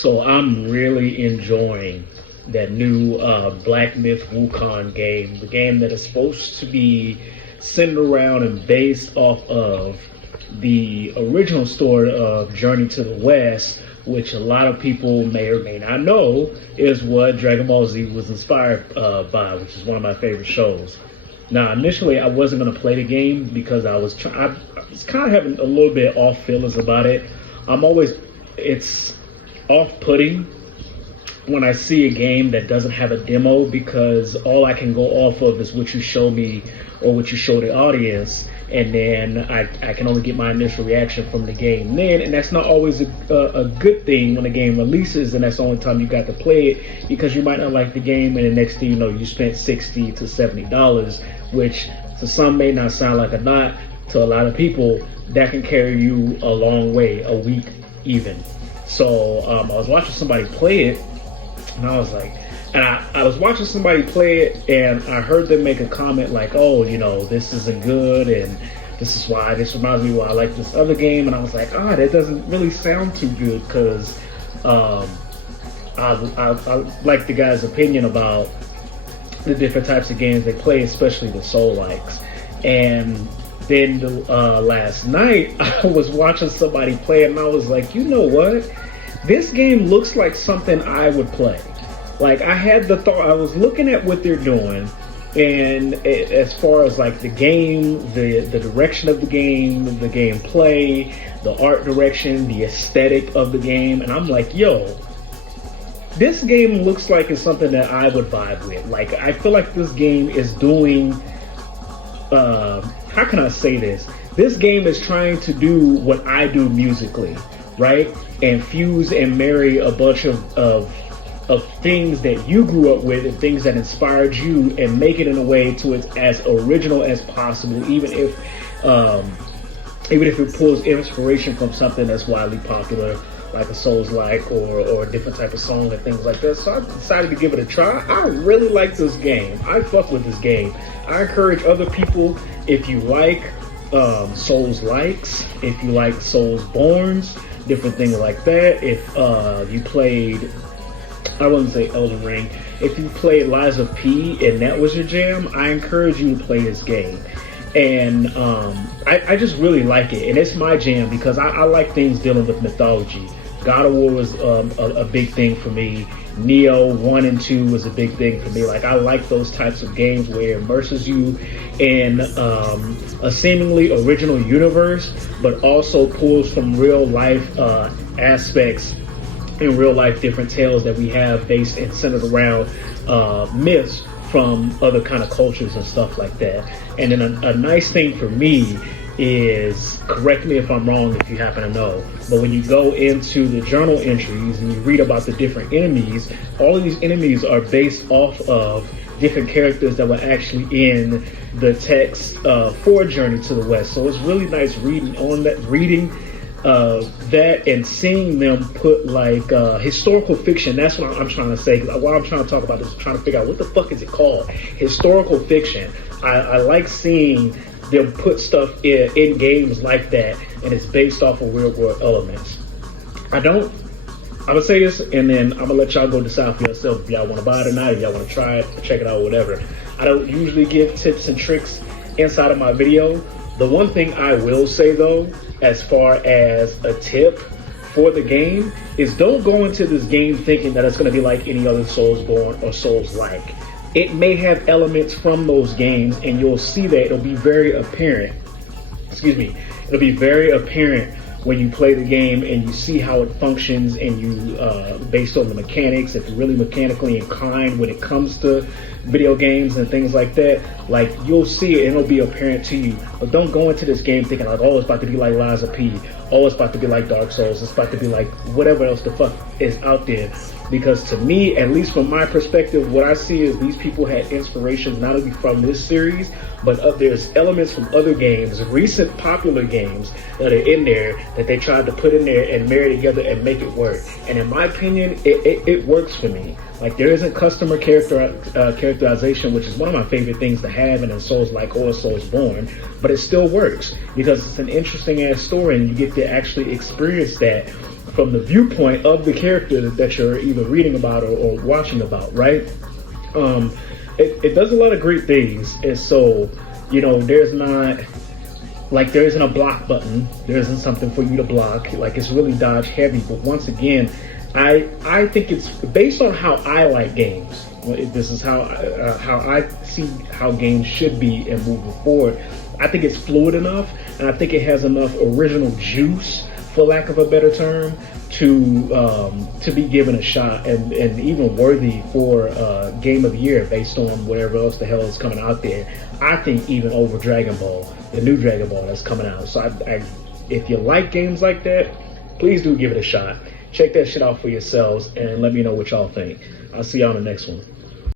So I'm really enjoying that new Black Myth Wukong game, the game that is supposed to be centered around and based off of the original story of Journey to the West, which a lot of people may or may not know is what Dragon Ball Z was inspired by, which is one of my favorite shows. Now, initially, I wasn't going to play the game because I was kind of having a little bit off feelings about it. It's off-putting when I see a game that doesn't have a demo, because all I can go off of is what you show me or what you show the audience, and then I can only get my initial reaction from the game then, and that's not always a good thing when a game releases and that's the only time you got to play it, because you might not like the game and the next thing you know you spent $60 to $70, which to some may not sound like a lot. To a lot of people that can carry you a long way, a week even. So I was watching somebody play it, and I was like, and I was watching somebody play it, and I heard them make a comment like, oh, this isn't good, and this reminds me why I like this other game. And I was like, that doesn't really sound too good, because I like the guy's opinion about the different types of games they play, especially the soul likes. And then last night I was watching somebody play it, and I was like, you know what? This game looks like something I would play. Like, I had the thought, I was looking at what they're doing, and as far as like the game, the direction of the gameplay, the art direction, the aesthetic of the game, and I'm like, yo, this game looks like it's something that I would vibe with. Like, I feel like this game is doing, how can I say this? This game is trying to do what I do musically, right? And fuse and marry a bunch of things that you grew up with and things that inspired you, and make it in a way to it's as original as possible, even if it pulls inspiration from something that's widely popular, like a Souls-like or a different type of song and things like that. So I decided to give it a try. I really like this game. I fuck with this game. I encourage other people, if you like Souls-likes, if you like Souls-borns, different things like that, if you played, I wouldn't say Elden Ring, if you played Lies of P and that was your jam, I encourage you to play this game. And I just really like it, and it's my jam because I like things dealing with mythology. God of War was a big thing for me. Neo 1 and 2 was a big thing for me. Like, I like those types of games where it immerses you in a seemingly original universe, but also pulls from real life aspects in real life, different tales that we have based and centered around myths from other kind of cultures and stuff like that. And then a nice thing for me is, correct me if I'm wrong if you happen to know, but when you go into the journal entries and you read about the different enemies, all of these enemies are based off of different characters that were actually in the text for Journey to the West. So it's really nice reading that and seeing them put like historical fiction. That's what I'm trying to say. What I'm trying to talk about is trying to figure out what the fuck is it called. Historical fiction. I like seeing them put stuff in games like that, and it's based off of real world elements. I'm gonna say this, and then I'm gonna let y'all go decide for yourself if y'all want to buy it or not, if y'all want to try it, check it out, whatever. I don't usually give tips and tricks inside of my video. The one thing I will say though, as far as a tip for the game, is don't go into this game thinking that it's going to be like any other Soulsborne or Souls-like. It may have elements from those games, and you'll see that it'll be very apparent. It'll be very apparent when you play the game and you see how it functions, and you based on the mechanics, if you're really mechanically inclined when it comes to video games and things like that, like, you'll see it and it'll be apparent to you. But don't go into this game thinking like, oh, it's about to be like Lies of P, oh, it's about to be like Dark Souls, it's about to be like whatever else the fuck is out there. Because to me, at least from my perspective, what I see is these people had inspirations not only from this series, but there's elements from other games, recent popular games that are in there that they tried to put in there and marry together and make it work. And in my opinion, it works for me. Like, there isn't customer characterization, which is one of my favorite things to have in a Souls-like or Soulsborne, but it still works because it's an interesting ass story, and you get to actually experience that from the viewpoint of the character that you're either reading about or watching about, right? It does a lot of great things, and so there's not like there isn't a block button, there isn't something for you to block. Like it's really dodge heavy, but once again, I think it's based on how I like games. This is how I see how games should be and moving forward. I think it's fluid enough, and I think it has enough original juice, for lack of a better term, to be given a shot and even worthy for Game of the Year based on whatever else the hell is coming out there. I think even over Dragon Ball, the new Dragon Ball that's coming out. So if you like games like that, please do give it a shot. Check that shit out for yourselves and let me know what y'all think. I'll see y'all on the next one.